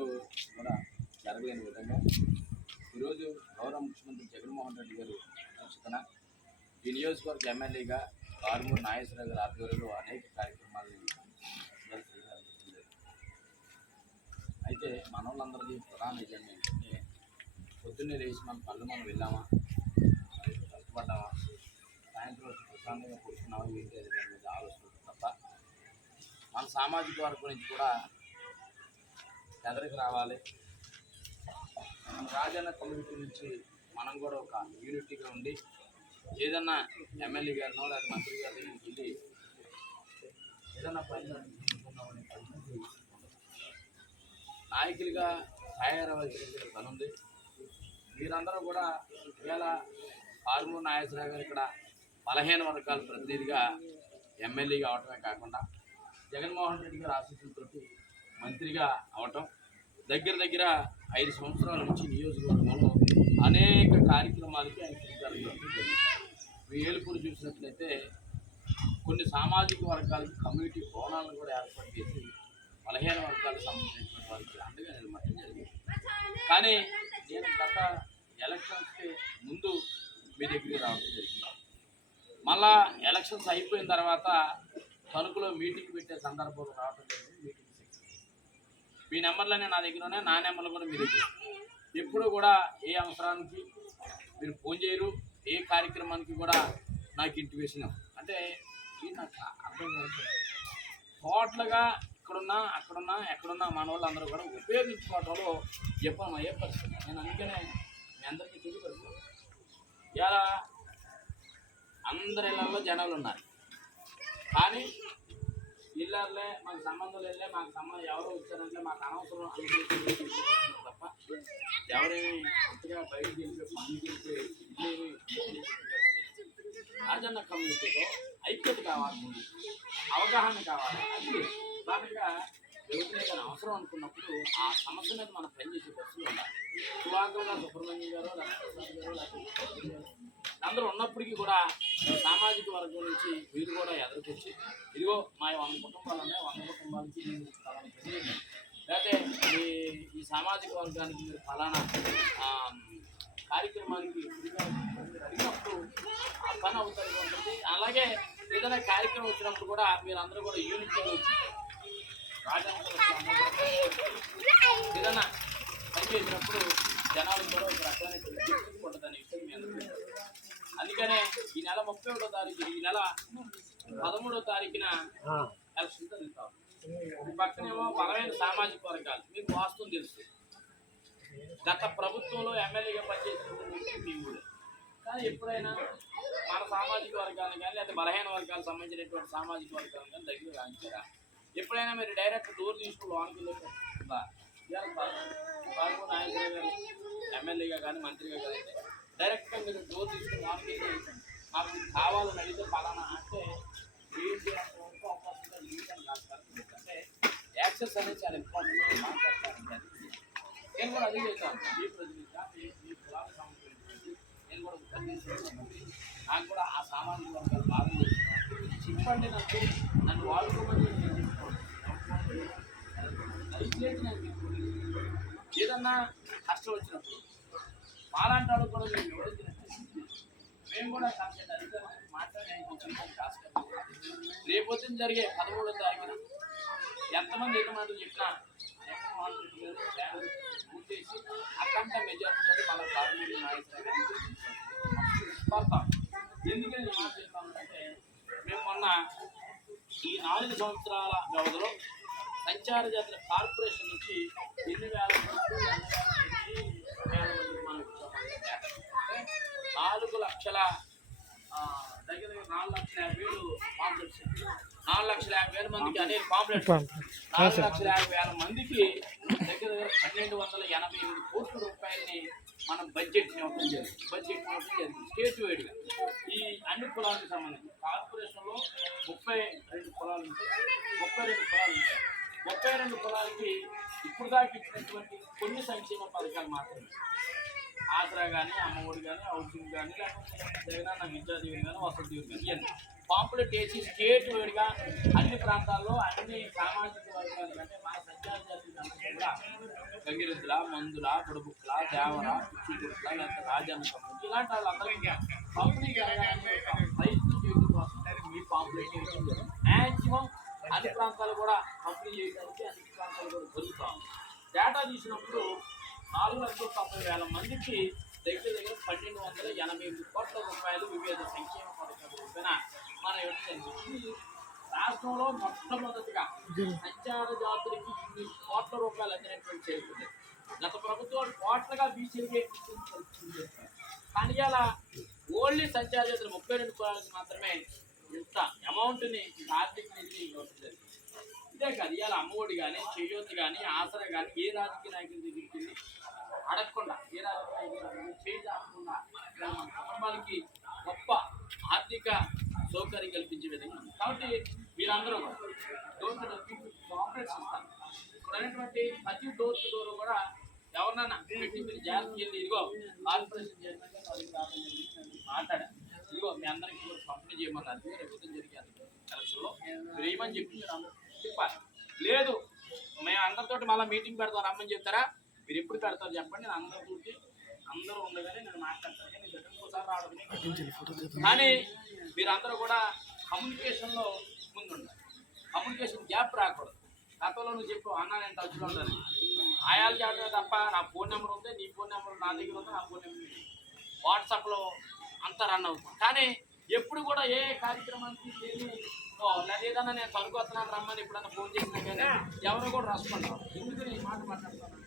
ఎప్పుడు కూడా జరగలేని విధంగా ఈరోజు గౌరవ ముఖ్యమంత్రి జగన్మోహన్ రెడ్డి గారు అధ్యక్షతన ఈ నియోజకవర్గ ఎమ్మెల్యేగా కారుమూరు నాగేశ్వరరావు గారి ఆధ్వర్యంలో అనేక కార్యక్రమాలు అయితే మన వాళ్ళందరికీ ప్రధాన ఎజెండా ఏంటంటే పొద్దున్నే లేచి మన పళ్ళు మనం వెళ్ళామా? కష్టపడ్డామా సాయంత్రం ప్రశాంతంగా కూర్చున్నామా? ఏంటి అనే దాని మీద ఆలోచన తప్ప మన సామాజిక వర్గం గురించి కూడా ఎదరికి రావాలి. రాజన్న కమ్యూనిటీ నుంచి మనం కూడా ఒక యూనిటీగా ఉండి ఏదన్నా ఎమ్మెల్యే గారినో లేదా మంత్రి గారిని వెళ్ళి ఏదన్నా పని నాయకులుగా తయారవలసిన పని ఉంది మీరందరూ కూడా ఇవాళ ఆర్మూర్ నాగేశ్వరరావు గారు ఇక్కడ బలహీన వర్గాల ప్రతినిధిగా ఎమ్మెల్యేగా అవటమే కాకుండా జగన్మోహన్ రెడ్డి గారి ఆశీస్సులతోటి మంత్రిగా అవటం దగ్గర దగ్గర ఐదు సంవత్సరాల నుంచి నియోజకవర్గంలో అనేక కార్యక్రమాలకి ఆయన శ్రీకారం చుట్టడం చూసినట్లయితే కొన్ని సామాజిక వర్గాలకి కమ్యూనిటీ భవనాలను కూడా ఏర్పాటు చేసి బలహీన వర్గాలకు సంబంధించినటువంటి వారికి అండగా నిలబడటం జరిగింది. కానీ నేను గత ఎలక్షన్స్కి ముందు మీ దగ్గరికి రావడం జరిగింది. మళ్ళా ఎలక్షన్స్ అయిపోయిన తర్వాత తణుకులో మీటింగ్ పెట్టే సందర్భంలో రావడం జరిగింది. మీటింగ్ మీ నెంబర్లనే నా దగ్గర ఉన్నాయి నా నెంబర్లు కూడా మీ దగ్గర ఎప్పుడు కూడా ఏ అవసరానికి మీరు ఫోన్ చేయరు ఏ కార్యక్రమానికి కూడా నాకు ఇంటి వేసినాం అంటే ఇది నాకు అర్థం కాదు. టోటల్గా ఇక్కడున్నా అక్కడున్నా ఎక్కడున్నా మన వాళ్ళందరూ కూడా ఉపయోగించుకోవటంలో చెప్పడం అయ్యే పరిస్థితి. నేను అందుకనే మీ అందరికీ తెలియదు ఇలా అందరి ఇళ్ళల్లో జనాలు ఉన్నారు. కానీ ఇళ్ళర్లే మాకు సంబంధం లేదులే మాకు సంబంధం ఎవరు వచ్చారంటే మాకు అనవసరం తప్ప ఎవరేమి కొత్తగా బయటికి వెళ్ళి పని చేస్తే రాజన్న కమ్యూనిటీలో ఐక్యత కావాలి అవగాహన కావాలి. అది ప్రధానంగా ఎవరికైనా అవసరం అనుకున్నప్పుడు ఆ సమస్య మీద మనం పనిచేసే బస్సులు ఉండాలి. సుభాగంగా సుబ్రహ్మణ్యం గారు అందరూ ఉన్నప్పటికీ కూడా సామాజిక వర్గం నుంచి వీరు కూడా ఎదుర్కొచ్చి ఇదిగో మా వంద కుటుంబాలు ఉన్నాయి వంద కుటుంబాలకి లేకపోతే ఈ ఈ సామాజిక వర్గానికి మీరు ఫలానా కార్యక్రమానికి మీరు అడిగినప్పుడు ఆ పని అవుతుంది ఉంటుంది అలాగే ఏదైనా కార్యక్రమం వచ్చినప్పుడు కూడా మీరు అందరూ కూడా యూనిట్గా వచ్చి ఏదైనా పని చేసినప్పుడు జనాలు కూడా ఒక రకమైన గుర్తుంటుందని విషయం మీ అందరికీ తెలుసు. అందుకనే ఈ నెల ముప్పై ఒకటో తారీఖు ఈ నెల పదమూడో తారీఖున ఎలక్షన్ జరుగుతాం పక్కనేమో బలమైన సామాజిక వర్గాలు మీకు వాస్తవం తెలుసు. గత ప్రభుత్వంలో ఎమ్మెల్యేగా పనిచేసినటువంటి మీ ఊరే. కానీ ఎప్పుడైనా మన సామాజిక వర్గాలను కానీ లేదా బలహీన వర్గాలకు సంబంధించినటువంటి సామాజిక వర్గాలను కానీ దగ్గర రాయించారా ఎప్పుడైనా మీరు డైరెక్ట్ డోర్ తీసుకుని లోనికి బాబు నాయకులు గారు ఎమ్మెల్యేగా కానీ మంత్రిగా కానీ డైరెక్ట్గా మీరు డోర్ తీసుకుని లోనికి వెళ్ళి మాకు కావాలని అడిగితే పలానా అంటే ఏంటి అంటే అవకాశం జీవితం కాదు. అంటే యాక్సెస్ అనేది చాలా ఇంపార్టెంట్ మాట్లాడతారంటే నేను కూడా అదే చేశాను మీ ప్రజలుగా మీ కులాల కులాలకు నేను కూడా ఉత్తరదేశంలో నాకు కూడా ఆ సామాజిక వర్గాలు బాగా చెప్పండి నాకు. నన్ను వాడుకోమని నేను చెప్పుకోను. దయచేసి నేను మీకు ఏదన్నా కష్టం వచ్చినప్పుడు మాలాంటి వాళ్ళు కూడా మేము మేము కూడా కాస్త రేపొద్దున జరిగే పదమూడో తారీఖున ఎంతమంది ఎన్ని మాటలు చెప్పినా జగన్మోహన్ పూర్తేసి అఖండ మెజార్టీ మన కార్మిక నాయకులు ఎందుకని ఈ మాట మేము మొన్న ఈ నాలుగు సంవత్సరాల వ్యవధిలో సంచార జాతర కార్పొరేషన్ నుంచి ఎన్ని వేల నాలుగు లక్షల దగ్గర దగ్గర నాలుగు లక్షల యాభై వేలు పాంప్లెట్స్ నాలుగు లక్షల యాభై వేల మందికి అనేక పాంప్లెట్స్ నాలుగు లక్షల యాభై వేల మందికి దగ్గర దగ్గర పన్నెండు వందల ఎనభై ఎనిమిది కోట్ల రూపాయలని మనం బడ్జెట్ జరిగింది బడ్జెట్ ఇవ్వడం జరిగింది స్టేట్ వైడ్గా ఈ అన్ని కులాలకు సంబంధించి. కార్పొరేషన్లో ముప్పై రెండు కులాలు ఉంటాయి. ముప్పై రెండు ముప్పై రెండు కులాలకి ఇప్పుడు దాకా ఇచ్చినటువంటి కొన్ని సంక్షేమ పథకాలు మాత్రమే. ఆసరా కానీ అమ్మఒడి కానీ హౌసింగ్ కానీ లేకపోతే జగనన్న విద్యాదీవెన కానీ వసతి కానీ ఇవన్నీ. పాంపులెట్ వేసి స్టేట్ వైడ్గా అన్ని ప్రాంతాల్లో అన్ని సామాజిక వర్గాలు అంటే మన సంచార జాతి కూడా గంగిరెద్దుల మందుల బుడబుక్కుల దేవర పిచ్చిగుట్ల లేకపోతే రాజన్న సంబంధించి ఇలాంటి వాళ్ళందరికీ పంపిణీ జరగాలని ఒక ప్రయత్నం కోసం మీ పాపులేషన్ మ్యాక్సిమం అన్ని ప్రాంతాలు కూడా పంపిణీ చేయడానికి అన్ని ప్రాంతాలు కూడా జరుగుతాం. డేటా తీసినప్పుడు నాలుగు లక్షల తొంభై వేల మందికి దగ్గర దగ్గర పన్నెండు వందల ఎనభై ఎనిమిది కోట్ల రూపాయలు వివిధ సంక్షేమ పథకాల రూపేణ మన యొక్క రాష్ట్రంలో మొట్టమొదటిగా సంచార జాతులకి ఇన్ని కోట్ల రూపాయలు అందినటువంటి చేరుకుంది గత ప్రభుత్వం కోట్లుగా బీసీలకి కానీ ఇలా ఓన్లీ సంచార జాతులు ముప్పై రెండు కులాలకు మాత్రమే ఇంత అమౌంట్ని ఆర్థిక నిధి ఇవ్వడం ఇదే కాదు ఇవాళ అమ్మఒడి కానీ చెయ్యొద్దు కానీ ఆసరా కానీ ఏ రాజకీయ నాయకుడి దగ్గరికి వెళ్ళి అడగకుండా ఏ రాజకీయ నాయకుడి చేయి మన గొప్ప ఆర్థిక సౌకర్యం కల్పించే విధంగా ఉంది. కాబట్టి మీరందరూ డోర్ కాంప్లెక్స్ ఇస్తారు ఇక్కడ ఉన్నటువంటి ప్రతి డోర్ టు డోర్ కూడా ఎవరినన్నా పెట్టి మీరు జాగ్రత్త వెళ్ళి ఇదిగో కార్పొరేషన్ చైర్మన్ మాట్లాడారు. ఇదిగో మీ అందరికీ కూడా పంపిణీ చేయమన్నారు రేపు ఉదయం జరిగాను ఎలక్షన్లో మీరు వేయమని చెప్పి మీరు అందరూ చెప్పాలి. లేదు మేము అందరితోటి మళ్ళీ మీటింగ్ పెడతాం రమ్మని చెప్తారా? మీరు ఎప్పుడు పెడతారు చెప్పండి నేను అందరితోటి అందరూ ఉండగానే నేను మాట్లాడతాను. కానీ ఇంకోసారి రావడం కానీ మీరందరూ కూడా కమ్యూనికేషన్లో ముందుండాలి. కమ్యూనికేషన్ గ్యాప్ రాకూడదు. గతంలో నువ్వు చెప్పు అన్న నేను టచ్లో ఉండాలి ఆయాలు చెప్పడమే తప్ప నా ఫోన్ నెంబర్ ఉంది నీ ఫోన్ నెంబర్ నా దగ్గర ఉంది నా ఫోన్ నెంబర్. వాట్సాప్లో అంతా రన్ అవుతుంది కానీ ఎప్పుడు కూడా ఏ కార్యక్రమానికి లేదు ఓ ఏదన్నా నేను పనుకొస్తున్నాను రమ్మని ఎప్పుడన్నా ఫోన్ చేసినా కానీ ఎవరు కూడా రెస్పాండ్ ఎందుకు నేను ఈ మాట మాట్లాడుతున్నాను?